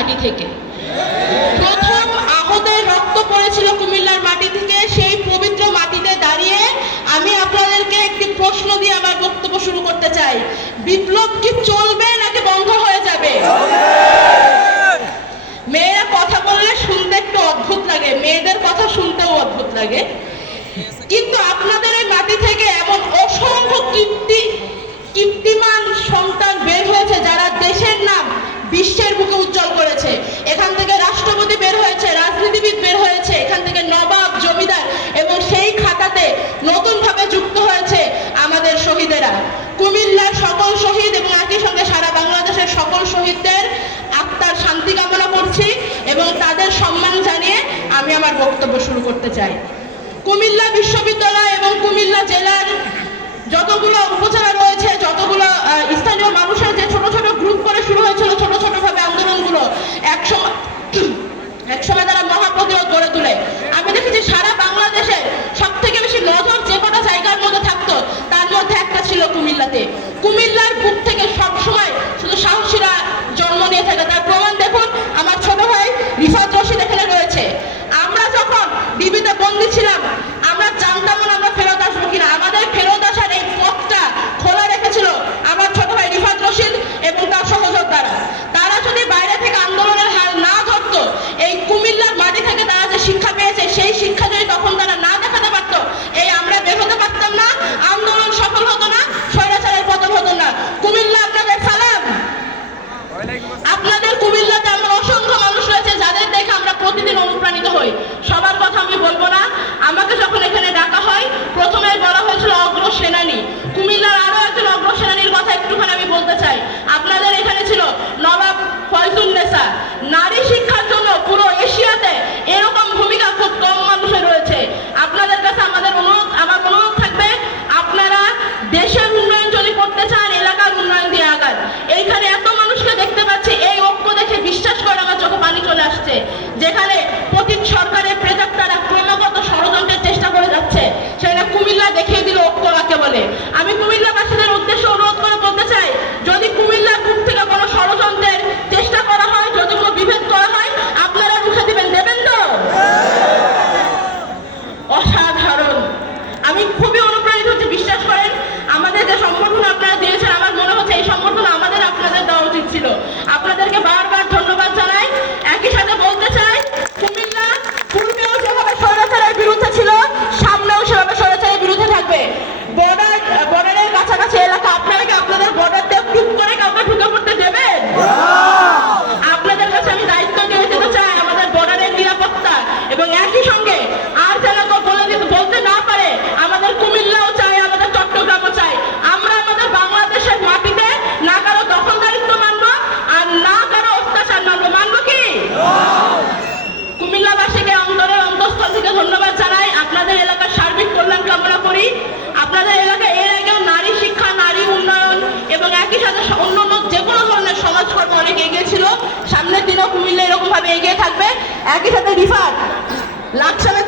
মাটি থেকে। প্রথম আহতের রক্ত পড়েছিল কুমিল্লার মাটি থেকে। সেই পবিত্র মাটিতে দাঁড়িয়ে আমি আপনাদেরকে একটি প্রশ্ন দিয়ে আমার বক্তব্য শুরু করতে চাই। বিপ্লব কি চলবে নাকি বন্ধ হয়ে যাবে? মেয়েরা কথা বললে শুনতে একটু অদ্ভুত লাগে, মেয়েদের কথা শুনতেও অদ্ভুত লাগে, কিন্তু আপনাদের এই মাটি থেকে এমন অসংখ্য কীর্তিমান সন্তান বের হয়েছে যারা দেশের নাম বিশ্বের বুকে উজ্জ্বল করেছে। এখান থেকে রাষ্ট্রপতি বের হয়েছে, রাজনীতিবিদ বের হয়েছে, এখান থেকে নবাব, জমিদার, এবং সেই খাতাতে নতুনভাবে যুক্ত হয়েছে আমাদের শহীদেরা। কুমিল্লার সকল শহীদ এবং একই সঙ্গে সারা বাংলাদেশের সকল শহীদদের আত্মার শান্তি কামনা করছি এবং তাদের সম্মান জানিয়ে আমি আমার বক্তব্য শুরু করতে চাই। কুমিল্লা বিশ্ববিদ্যালয় এবং কুমিল্লা জেলার যতগুলো উপজেলা রয়েছে, যতগুলো স্থানীয় মানুষের যে ছোট ছোট গ্রুপ করে শুরু হয়েছিল ছোট ছোট ভাবে আন্দোলনগুলো, একসময় তারা মহাপ্রতিরোধ গড়ে তোলে। আমি দেখেছি সারা বাংলাদেশে সব থেকে বেশি নজর যে কটা জায়গার মধ্যে থাকতো তার মধ্যে একটা ছিল কুমিল্লাতে। কুমিল্লার বুক থেকে সবসময় শুধু সাহসীরা জন্ম নিয়ে থাকে। তার প্রমাণ দেখুন, আমার ছোট ভাই রিফাত রশিদ এখানে রয়েছে। আমরা যখন ডিবিতে বন্দী ছিলাম আমরা জানতাম না আমরা ফেরত আসবো কিনা। আমাদের ফেরত আসার এই পথটা খোলা রেখেছিল আমার ছোট ভাই রিফাত রশিদ এবং তার সহযোদ্ধারা। তারা যদি বাইরে থেকে আন্দোলনের হাল না ধরতো, এই কুমিল্লার মাটি থেকে তারা যে শিক্ষা পেয়েছে সেই শিক্ষা যদি তখন তারা না দেখাতে পারতো, এই আমরা বের হতে পারতাম না, আন্দোলন সফল হতো না, স্বৈরাচারের পতন হতো না। কুমিল্লা আপনাদের সালাম। আপনাদের কুমিল্লাতে আমার অসংখ্য মানুষ রয়েছে যাদের দেখে আমরা প্রতিদিন অনুপ্রাণিত হই। সবার কথা আমি বলবো না। আমাকে যখন এখানে ডাকা হয় প্রথমে বলা হয়েছিল অগ্রসেনানী। কুমিল্লার আরো একজন অগ্রসেনানীর কথা একটুখানি আমি বলতে চাই। আপনাদের এখানে ছিল নবাব ফয়জুন্নেসা। নারী শিক্ষার জন্য পুরো এশিয়াতে এরকম ভূমিকা খুব কম মানুষের রয়েছে। আপনাদের কাছে আমার অনুরোধ থাকবে, আপনারা দেশের উন্নয়ন যদি করতে চান এলাকার উন্নয়ন দিয়ে আগান। এইখানে এত মানুষকে দেখতে পাচ্ছি, এই ঐক্য দেখে বিশ্বাস করে আমার চোখে পানি চলে আসছে। যেখানে পতিত সরকারের প্রেতাত্মারা ক্রমাগত ষড়যন্ত্রের চেষ্টা করে যাচ্ছে, সেটা কুমিল্লা দেখিয়ে দিল ঐক্য কাকে বলে। আমি কুমিল্লাবাসীদের উদ্দেশ্যে অনুরোধ করে বলতে চাই, যদি কুমিল্লার বুক থেকে কোনো ষড়যন্ত্রের চেষ্টা করা হয়, যদি কোনো বিভেদ করা হয়, আপনারা রুখে দিবেন, দেবেন তো? অসাধারণ। আমি খুবই অনুপ্রাণিত হচ্ছি। বিশ্বাস করেন, আমাদের যে সম্বর্ধনা আপনারা দিয়েছেন আমার মনে হচ্ছে এই সম্বর্ধনা আমাদের আপনাদের দেওয়া উচিত ছিল। আপনাদেরকে বারবার ধন্যবাদ জানাই। একই সাথে বলতে চাই, কুমিল্লা পূর্বেও যেভাবে স্বৈরাচারের বিরুদ্ধে ছিল সামনেও সেভাবে স্বৈরাচারের বিরুদ্ধে থাকবে। বর্ডারের কাছাকাছি এলাকা, আপনারা কি আপনাদের বর্ডার দিয়ে টুক করে কাউকে ঢুকে পড়তে দেবেন? আপনাদের কাছে আমি দায়িত্ব দিয়ে দিতে চাই আমাদের বর্ডারের নিরাপত্তা, এবং একই সঙ্গে আর যেন বলতে না পারে আমাদের কুমিল্লাও চাই, আমাদের চট্টগ্রামও চাই। আমরা আমাদের বাংলাদেশের মাটিতে না কারো দখলদারিত্ব মানবো আর না কারো অত্যাচার মানবো। মানবো কি? কুমিল্লাবাসীকে অন্তরের অন্তঃস্থল থেকে ধন্যবাদ জানাই। আপনাদের এলাকার সার্বিক কল্যাণ কামনা করি। আপনাদের এলাকায় এর আগেও নারী শিক্ষা, নারী উন্নয়ন এবং একই সাথে অন্যান্য যে কোনো ধরনের সমাজকর্ম অনেক এগিয়ে ছিল। সামনের দিনেও কুমিল্লা এরকম ভাবে এগিয়ে থাকবে। একই সাথে রিফাত লাকসামের